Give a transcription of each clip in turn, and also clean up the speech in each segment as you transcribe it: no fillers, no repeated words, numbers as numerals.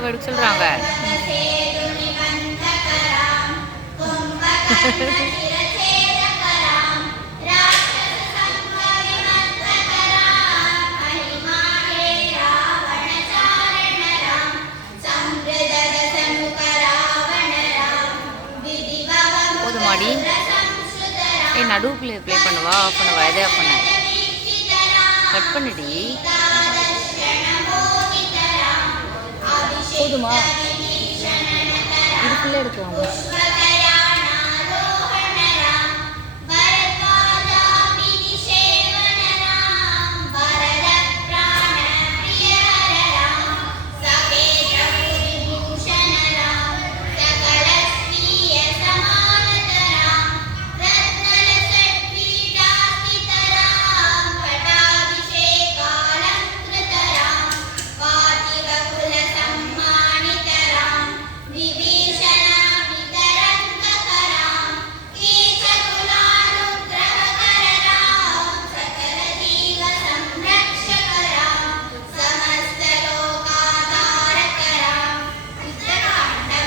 வீடியோவை எடுக்க சொல்கிறாங்க. போதுமாடி? நடுவுக்குள்ளே ப்ளே பண்ணுவா, ஆஃப் பண்ணுவா, எதை ஆஃப் பண்ண? கட் பண்ணுடி. போதுமா? இதுக்குள்ளே எடுக்கலாம்.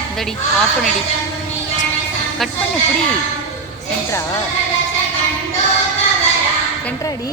இந்தடி ஆஃப் பண்ணடி. கட் பண்ண எப்படி? சென்ட்ரா சென்ட்ராடி.